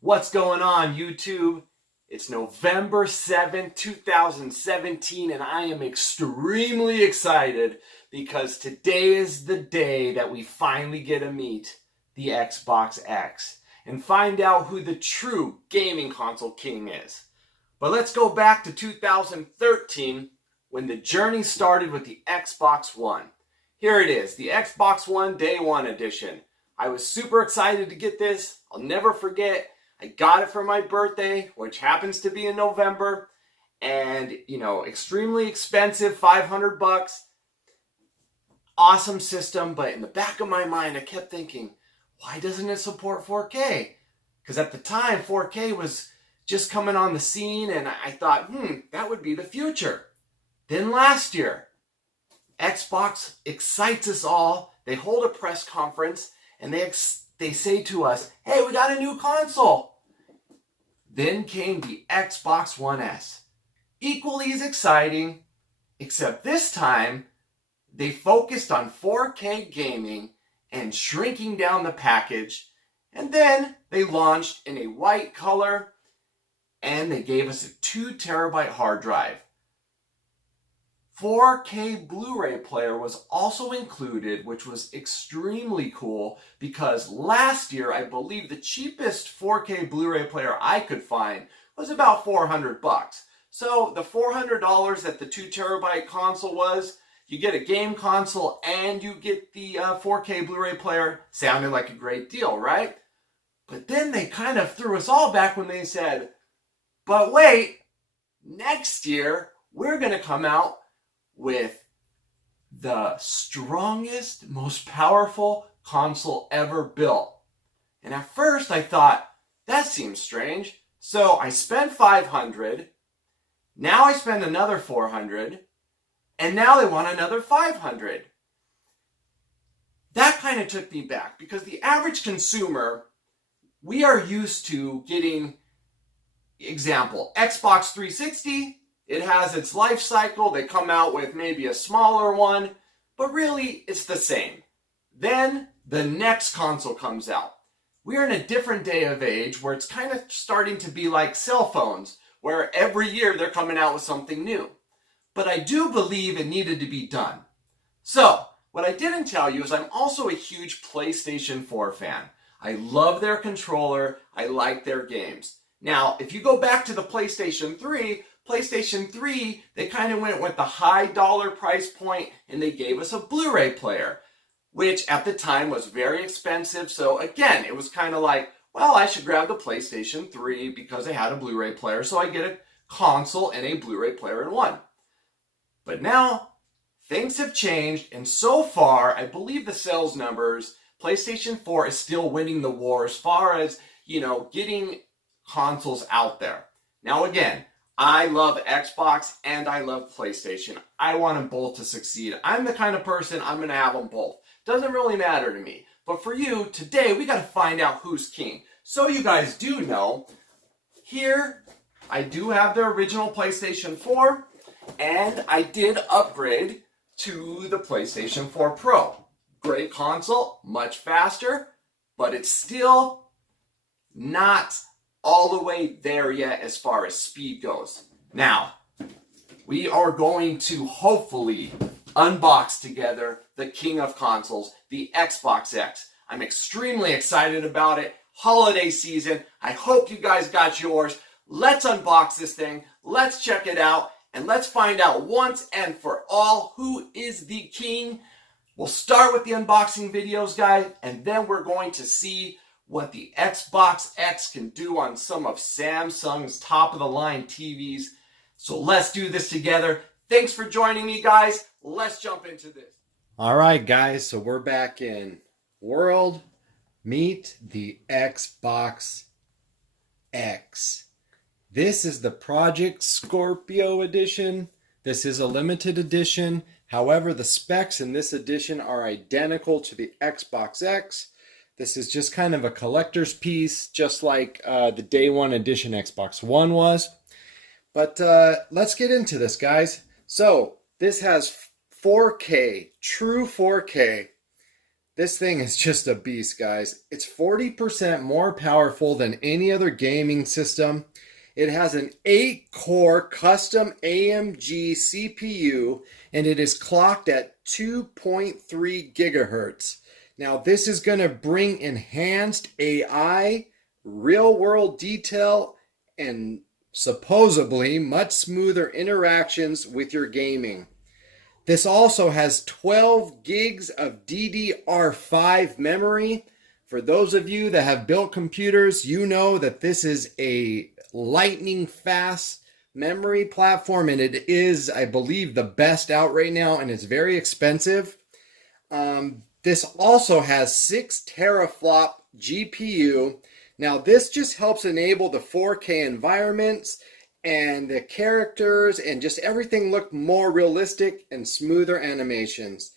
What's going on, YouTube? It's November 7th, 2017, and I am extremely excited because today is the day that we finally get to meet the Xbox X and find out who the true gaming console king is. But let's go back to 2013 when the journey started with the Xbox One. Here it is, the Xbox One Day One Edition. I was super excited to get this. I'll never forget. I got it for my birthday, which happens to be in November, and extremely expensive, 500 bucks. Awesome system, but in the back of my mind, I kept thinking, why doesn't it support 4K? Because at the time, 4K was just coming on the scene, and I thought, that would be the future. Then last year, Xbox excites us all. They hold a press conference, and they say to us, hey, we got a new console. Then came the Xbox One S. Equally as exciting, except this time, they focused on 4K gaming and shrinking down the package. And then they launched in a white color, and they gave us a 2 terabyte hard drive. 4K Blu-ray player was also included, which was extremely cool because last year, I believe the cheapest 4K Blu-ray player I could find was about 400 bucks. So the $400 that the 2 terabyte console was, you get a game console and you get the 4K Blu-ray player. Sounded like a great deal, right? But then they kind of threw us all back when they said, but wait, next year we're going to come out with the strongest, most powerful console ever built. And at first I thought, that seems strange. So I spent $500, now I spend another $400, and now they want another $500. That kind of took me back because the average consumer, we are used to getting, example, Xbox 360, it has its life cycle. They come out with maybe a smaller one, but really it's the same. Then the next console comes out. We're in a different day of age where it's kind of starting to be like cell phones, where every year they're coming out with something new. But I do believe it needed to be done. So, what I didn't tell you is I'm also a huge PlayStation 4 fan. I love their controller. I like their games. Now, if you go back to the PlayStation 3, they kind of went with the high dollar price point and they gave us a Blu-ray player, which at the time was very expensive. So again, it was kind of like, well, I should grab the PlayStation 3 because I had a Blu-ray player. So I get a console and a Blu-ray player in one. But now things have changed. And so far, I believe the sales numbers, PlayStation 4 is still winning the war as far as, getting consoles out there. Now again, I love Xbox and I love PlayStation. I want them both to succeed. I'm the kind of person, I'm going to have them both. Doesn't really matter to me. But for you, today, we got to find out who's king. So you guys do know, here, I do have the original PlayStation 4, and I did upgrade to the PlayStation 4 Pro. Great console, much faster, but it's still not all the way there yet as far as speed goes. Now, we are going to hopefully unbox together the king of consoles, the Xbox X. I'm extremely excited about it. Holiday season. I hope you guys got yours. Let's unbox this thing. Let's check it out. And let's find out once and for all who is the king. We'll start with the unboxing videos, guys, and then we're going to see what the Xbox X can do on some of Samsung's top-of-the-line TVs. So let's do this together. Thanks for joining me, guys. Let's jump into this. All right, guys, so we're back in World. Meet the Xbox X. This is the Project Scorpio edition. This is a limited edition. However, the specs in this edition are identical to the Xbox X. This is just kind of a collector's piece, just like the Day One Edition Xbox One was. But let's get into this, guys. So this has 4K, true 4K. This thing is just a beast, guys. It's 40% more powerful than any other gaming system. It has an 8-core custom AMG CPU, and it is clocked at 2.3 gigahertz. Now, this is going to bring enhanced AI, real-world detail, and supposedly much smoother interactions with your gaming. This also has 12 gigs of DDR5 memory. For those of you that have built computers, you know that this is a lightning fast memory platform, and it is, I believe, the best out right now, and it's very expensive. This also has 6 teraflop GPU. Now, this just helps enable the 4K environments and the characters and just everything look more realistic and smoother animations.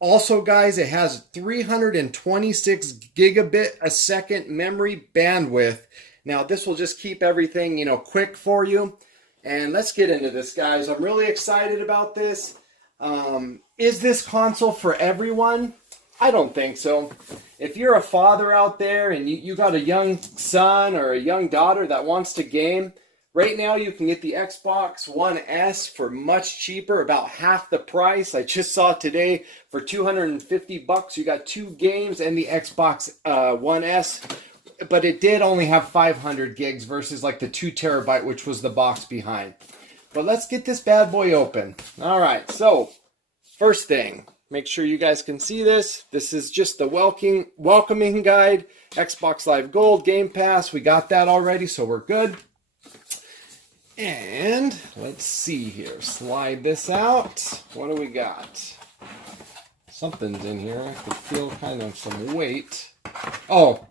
Also, guys, it has 326 gigabit a second memory bandwidth. Now, this will just keep everything, quick for you. And let's get into this, guys. I'm really excited about this. Is this console for everyone? I don't think so. If you're a father out there and you got a young son or a young daughter that wants to game, right now you can get the Xbox One S for much cheaper, about half the price. I just saw today for $250 you got 2 games and the Xbox One S, but it did only have 500 gigs versus like the 2 terabyte, which was the box behind. But let's get this bad boy open. All right, so first thing, make sure you guys can see this. This is just the welcoming guide. Xbox Live Gold, Game Pass. We got that already, so we're good. And let's see here. Slide this out. What do we got? Something's in here. I can feel kind of some weight. Oh,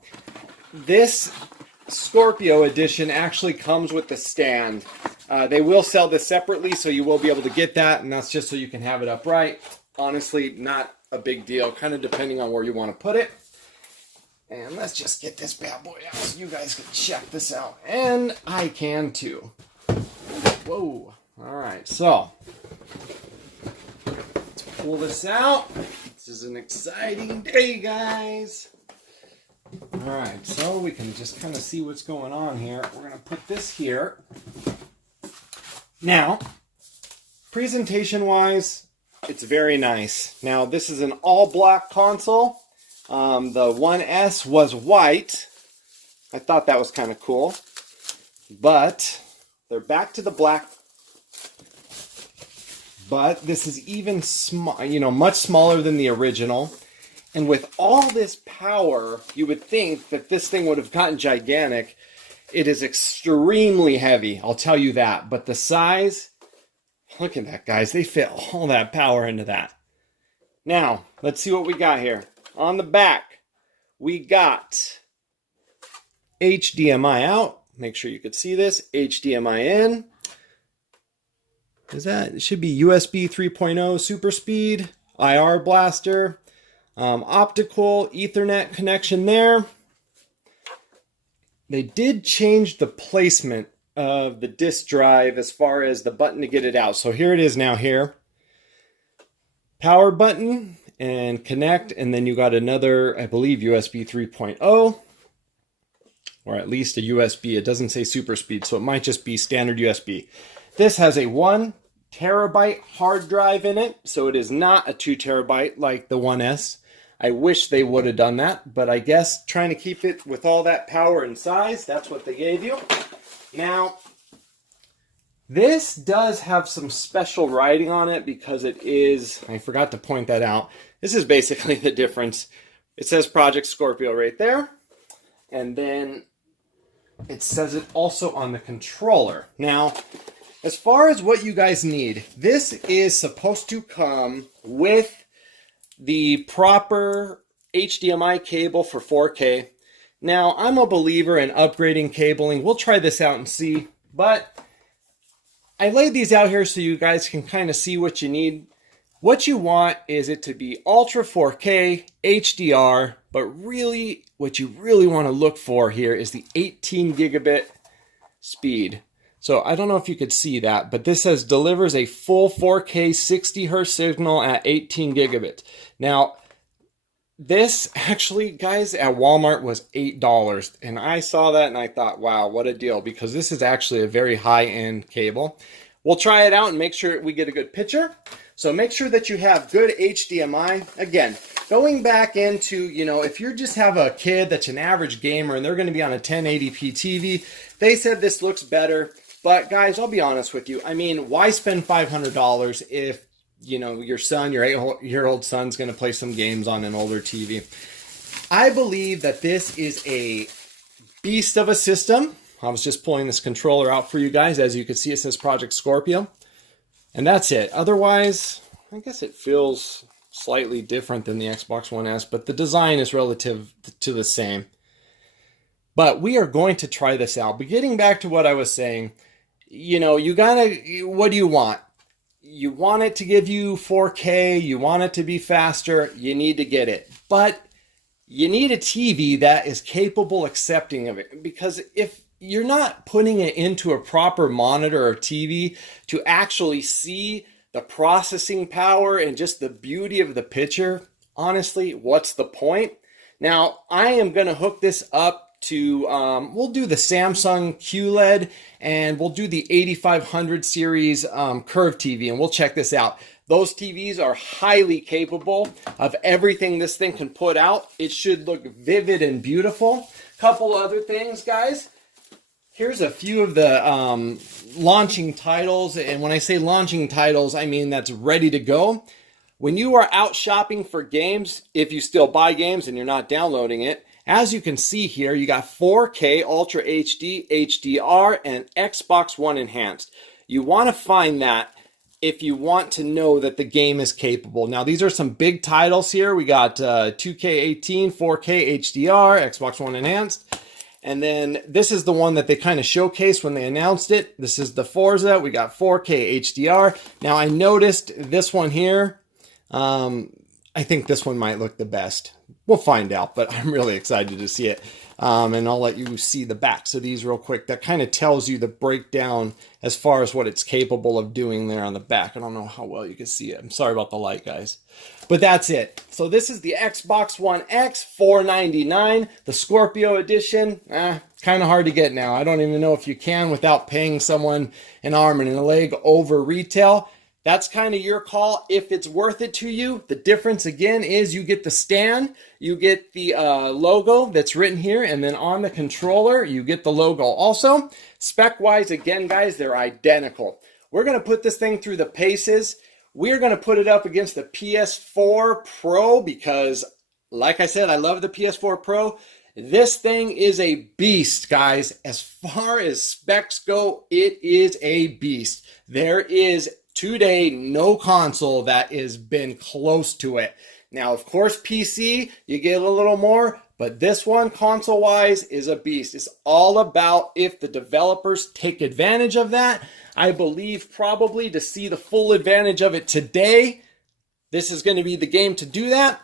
this Scorpio edition actually comes with the stand. They will sell this separately, so you will be able to get that, and that's just so you can have it upright. Honestly, not a big deal, kind of depending on where you want to put it. And let's just get this bad boy out so you guys can check this out. And I can too. Whoa. All right, so let's pull this out. This is an exciting day, guys. All right, so we can just kind of see what's going on here. We're going to put this here. Now, presentation-wise, it's very nice. Now, this is an all-black console. The One S was white. I thought that was kind of cool. But they're back to the black. But this is even much smaller than the original. And with all this power, you would think that this thing would have gotten gigantic. It is extremely heavy, I'll tell you that. But the size, look at that, guys. They fit all that power into that. Now, let's see what we got here. On the back, we got HDMI out. Make sure you could see this. HDMI in. It should be USB 3.0 super speed, IR blaster, optical Ethernet connection there. They did change the placement of the disk drive as far as the button to get it out. So here it is now here. Power button and connect, and then you got another, I believe, USB 3.0, or at least a USB. It doesn't say super speed, so it might just be standard USB. This has a 1 terabyte hard drive in it, so it is not a 2 terabyte like the One S. I wish they would have done that, but I guess trying to keep it with all that power and size, that's what they gave you. Now, this does have some special writing on it because it is, I forgot to point that out. This is basically the difference. It says Project Scorpio right there. And then it says it also on the controller. Now, as far as what you guys need, this is supposed to come with the proper HDMI cable for 4K. Now, I'm a believer in upgrading cabling. We'll try this out and see, but I laid these out here so you guys can kind of see what you need. What you want is it to be Ultra 4K, HDR, but really, what you really want to look for here is the 18 gigabit speed. So I don't know if you could see that, but this says delivers a full 4K 60 Hz signal at 18 gigabits. Now, This actually, guys, at Walmart was $8. And I saw that and I thought, wow, what a deal, because this is actually a very high-end cable. We'll try it out and make sure we get a good picture. So make sure that you have good HDMI. Again, going back into, if you just have a kid that's an average gamer and they're going to be on a 1080p TV, they said this looks better. But guys, I'll be honest with you. I mean, why spend $500 if your son, your 8-year-old son's going to play some games on an older TV? I believe that this is a beast of a system. I was just pulling this controller out for you guys. As you can see, it says Project Scorpio. And that's it. Otherwise, I guess it feels slightly different than the Xbox One S, but the design is relative to the same. But we are going to try this out. But getting back to what I was saying, what do you want? You want it to give you 4K, you want it to be faster, you need to get it. But you need a TV that is capable accepting of it, because if you're not putting it into a proper monitor or TV to actually see the processing power and just the beauty of the picture, honestly, what's the point? Now, I am going to hook this up to, we'll do the Samsung QLED and we'll do the 8500 series curved TV, and we'll check this out. Those TVs are highly capable of everything this thing can put out. It should look vivid and beautiful. Couple other things, guys. Here's a few of the launching titles, and when I say launching titles, I mean that's ready to go. When you are out shopping for games, if you still buy games and you're not downloading it, as you can see here, you got 4K, Ultra HD, HDR, and Xbox One Enhanced. You want to find that if you want to know that the game is capable. Now, these are some big titles here. We got 2K18, 4K HDR, Xbox One Enhanced. And then this is the one that they kind of showcased when they announced it. This is the Forza. We got 4K HDR. Now, I noticed this one here. I think this one might look the best. We'll find out, but I'm really excited to see it. And I'll let you see the backs of these real quick. That kind of tells you the breakdown as far as what it's capable of doing there on the back. I don't know how well you can see it. I'm sorry about the light, guys. But that's it. So this is the Xbox One X, $499. The Scorpio edition, kind of hard to get now. I don't even know if you can without paying someone an arm and a leg over retail. That's kind of your call if it's worth it to you. The difference, again, is you get the stand, you get the logo that's written here, and then on the controller, you get the logo also. Spec-wise, again, guys, they're identical. We're going to put this thing through the paces. We're going to put it up against the PS4 Pro because, like I said, I love the PS4 Pro. This thing is a beast, guys. As far as specs go, it is a beast. There is today no console that has been close to it. Now, of course, PC, you get a little more, but this one, console-wise, is a beast. It's all about if the developers take advantage of that. I believe probably to see the full advantage of it today, this is going to be the game to do that.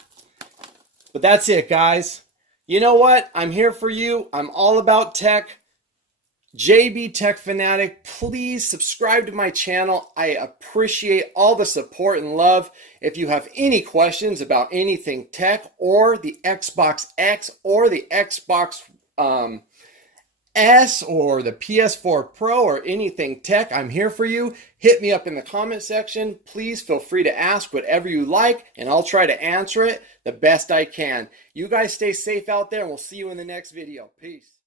But that's it, guys. You know what? I'm here for you. I'm all about tech. JB Tech Fanatic, please subscribe to my channel. I appreciate all the support and love. If you have any questions about anything tech or the Xbox X or the Xbox S or the PS4 Pro or anything tech, I'm here for you. Hit me up in the comment section. Please feel free to ask whatever you like, and I'll try to answer it the best I can. You guys stay safe out there, and we'll see you in the next video. Peace.